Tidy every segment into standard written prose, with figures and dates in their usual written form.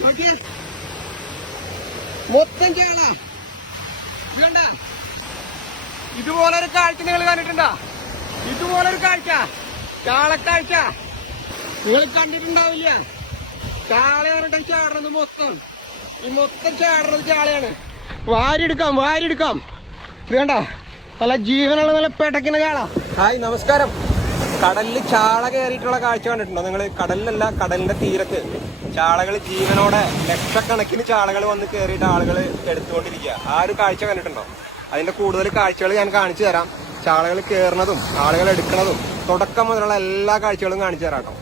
നോക്കിയേ, മൊത്തം ചാള. കണ്ട, ഇതുപോലൊരു കാഴ്ച നിങ്ങൾ കണ്ടിട്ടുണ്ടോ? ഇതുപോലൊരു കാഴ്ച, ചാളക്കാഴ്ച നിങ്ങൾ കണ്ടിട്ടുണ്ടാവില്ല. ചാളയാണ് ചാടുന്നത് മൊത്തം. ഈ മൊത്തം ചാടുന്നത് ചാളയാണ്. വാരിയെടുക്കാം, വാരിയെടുക്കാം. ഇത് കണ്ട, നല്ല ജീവനുള്ള നല്ല പെടക്കുന്ന ചാള. ഹായ്, നമസ്കാരം. കടലിൽ ചാള കയറിയിട്ടുള്ള കാഴ്ച കണ്ടിട്ടുണ്ടോ നിങ്ങൾ? കടലിലല്ല, കടലിന്റെ തീരത്ത് ചാളകൾ ജീവനോടെ ലക്ഷക്കണക്കിന് ചാളകൾ വന്ന് കയറിയിട്ട് ആളുകൾ എടുത്തുകൊണ്ടിരിക്കുക. ആ ഒരു കാഴ്ച കണ്ടിട്ടുണ്ടോ? അതിന്റെ കൂടുതൽ കാഴ്ചകൾ ഞാൻ കാണിച്ചു തരാം. ചാളകൾ കയറുന്നതും ആളുകൾ എടുക്കുന്നതും തുടക്കം മുതലുള്ള എല്ലാ കാഴ്ചകളും കാണിച്ചു തരാം കേട്ടോ.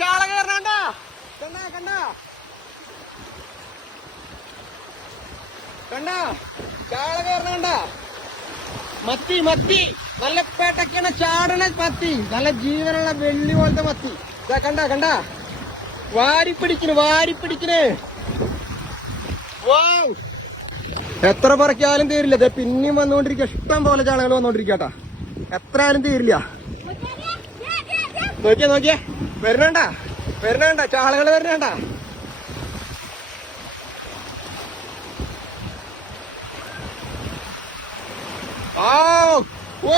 ചാള കയറണ കണ്ട കണ്ട കണ്ട, ചാള കയറണ. മത്തി മത്തി നല്ല പേട്ടക്കാണ് ചാടണ മത്തി. നല്ല ജീവനുള്ള വെള്ളി പോലത്തെ മത്തി. കണ്ട കണ്ട, വാരിപ്പിടിക്കണ് വാരിപ്പിടിക്കണ്. വാവ്, എത്ര പറക്കാലും തീരില്ല. ഇത് പിന്നെയും വന്നുകൊണ്ടിരിക്കുക. ഇഷ്ടം പോലെ ചാളകൾ വന്നോണ്ടിരിക്കട്ടാ. എത്ര ആയാലും തീരില്ല. നോക്കിയേ നോക്കിയേ, വരണണ്ട വരണണ്ട, ചാളകൾ വരണണ്ട.